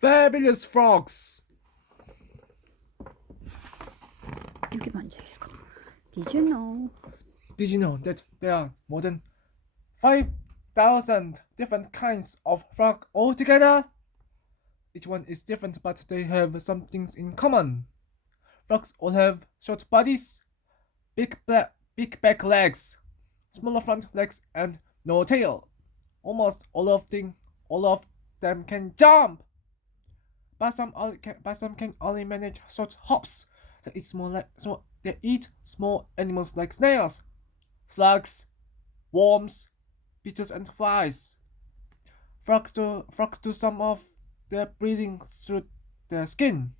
Fabulous frogs. 여기 먼저 읽어. Did you know? Did you know that there are more than 5,000 different kinds of frog altogether? Each one is different, but they have some things in common. Frogs all have short bodies, big back legs, smaller front legs, and no tail. Almost all of them can jump, but some can only manage short hops. They eat small animals like snails, slugs, worms, beetles, and flies. Frogs do some of their breathing through their skin,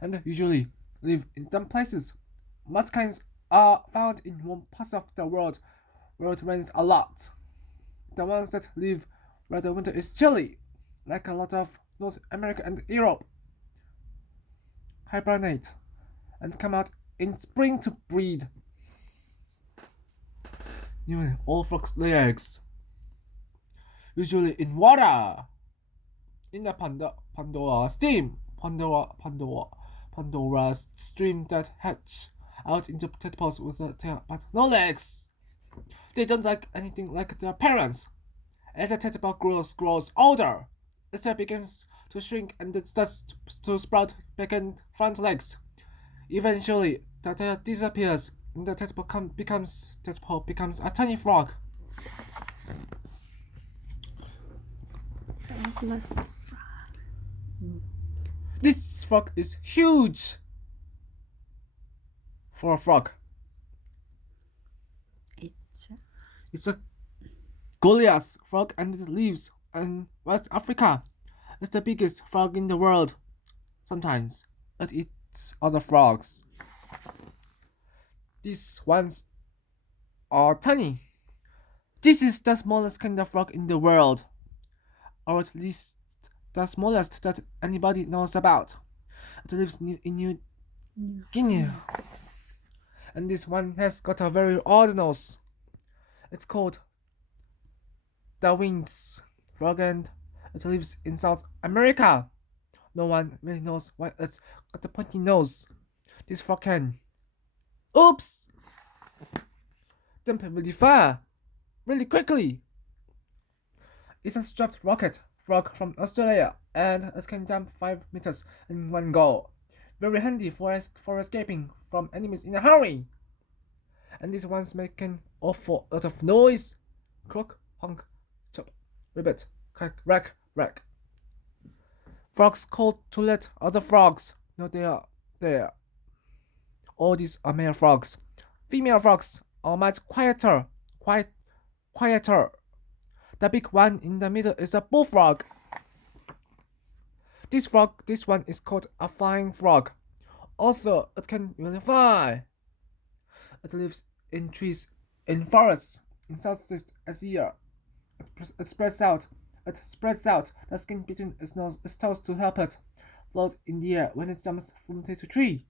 and usually live in damp places. Most kinds are found in warm parts of the world where it rains a lot. The ones that live where the winter is chilly, like a lot of North America and Europe, hibernate and come out in spring to breed. Even all frogs lay eggs, usually in water. In the Pandora stream that hatch out into tadpoles with a tail but no legs. They don't like anything like their parents. As a tadpole grows older, its tail begins to shrink and it starts to sprout back and front legs. Eventually, the tail disappears and the tadpole becomes a tiny frog. Fabulous. This frog is huge for a frog. It's a Goliath frog and it lives in West Africa. It's the biggest frog in the world. Sometimes it eats other frogs. These ones are tiny. This is the smallest kind of frog in the world, or at least the smallest that anybody knows about. It lives in New Guinea. And this one has got a very odd nose. It's called the wings frog and it lives in South America. No one really knows why it's got a pointy nose. This frog can oops! Jump really far, really quickly. It's a striped rocket frog from Australia and it can jump 5 meters in one go. Very handy for escaping from enemies in a hurry. And these ones make an awful lot of noise. Croak, honk, chop, ribbit, crack, rack. Frogs call to let other frogs know they are there. All these are male frogs. Female frogs are much quieter. The big one in the middle is a bullfrog. This one is called a flying frog. Also, it can really fly. It lives in trees, in forests, in Southeast Asia. It spreads out the skin between its toes to help it float in the air when it jumps from tree to tree.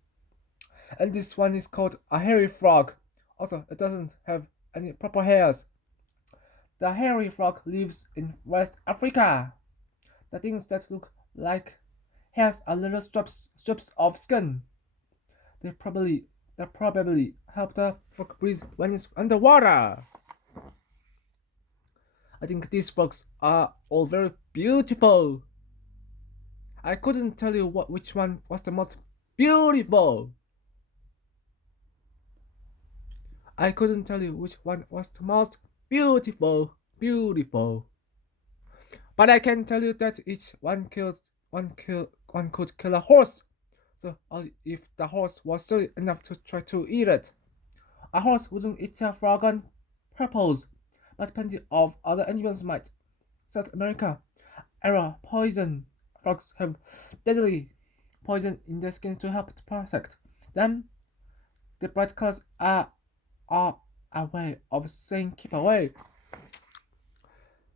And this one is called a hairy frog. Also, it doesn't have any proper hairs. The hairy frog lives in West Africa. The things that look like hairs are little strips of skin. They probably help the frog breathe when it's underwater. I think these frogs are all very beautiful. I couldn't tell you which one was the most beautiful. I couldn't tell you which one was the most beautiful. But I can tell you that each one could kill a horse. So if the horse was silly enough to try to eat it, a horse wouldn't eat a frog on purpose, but plenty of other animals might. South America era poison. Frogs have deadly poison in their skin to help to protect them. The bright colors are a way of saying keep away.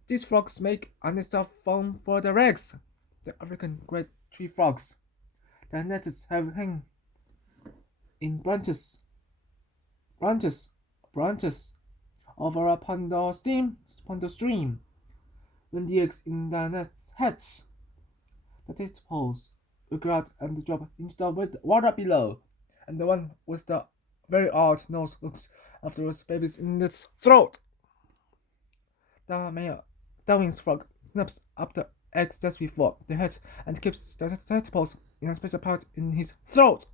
These frogs make a nest of foam for their eggs. The African great tree frogs. Their nests hang in branches over a pond stream. When the eggs in the nests hatch, The tadpoles wiggle out and drop into the water below, and the one with the very odd nose looks after its babies in its throat. The male Darwin's frog snaps up the eggs just before they hatch and keeps the tadpoles in a special part in his throat.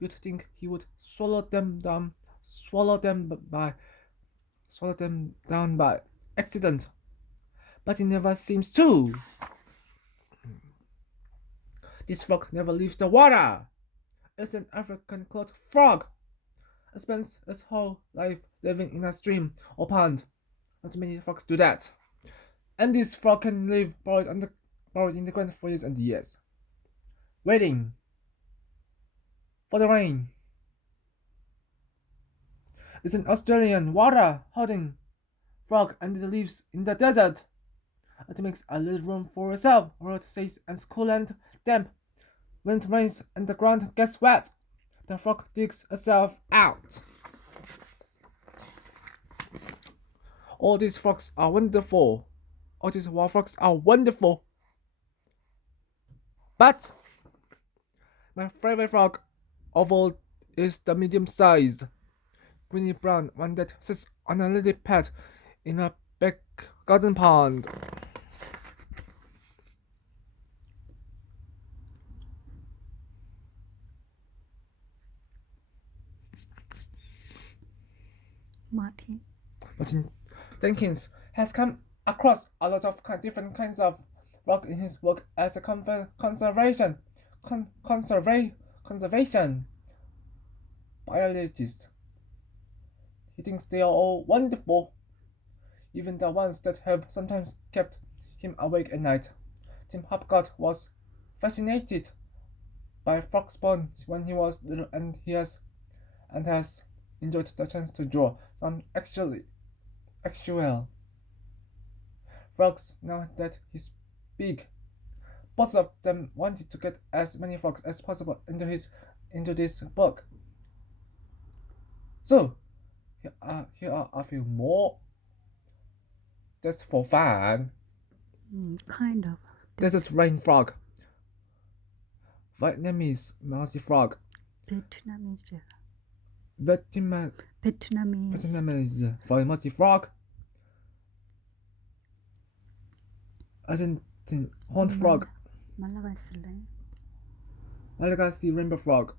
You'd think he would swallow them by swallow them down by accident, but he never seems to. This frog never leaves the water. It's an African cloud frog. It spends its whole life living in a stream or pond. Not many frogs do that. And this frog can live buried in the ground for years and years, waiting for the rain. It's an Australian water-holding frog and it lives in the desert. It makes a little room for itself where it stays and it's cool and damp. When it rains and the ground gets wet, the frog digs itself out. All these frogs are wonderful. All these wild frogs are wonderful. But my favorite frog of all is the medium-sized, greeny brown one that sits on a lily pad in a big garden pond. Martin. Martin Jenkins has come across a lot of different kinds of rock in his work as a conservation biologist. He thinks they are all wonderful, even the ones that have sometimes kept him awake at night. Tim Hopcott was fascinated by frog spawn when he was little, and has enjoyed the chance to draw some actual frogs now that he's big. Both of them wanted to get as many frogs as possible into this book. So here are a few more. Just for fun. Kind of. Desert rain frog. Vietnamese mousy frog. Vietnamese. Vietnamese mousy frog. Argentine horned frog. Malagasy rainbow frog.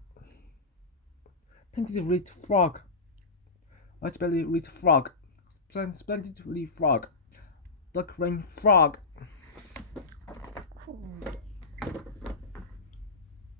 Painted reed frog. White belly reed frog. Splendid leaf frog. Black rain frog.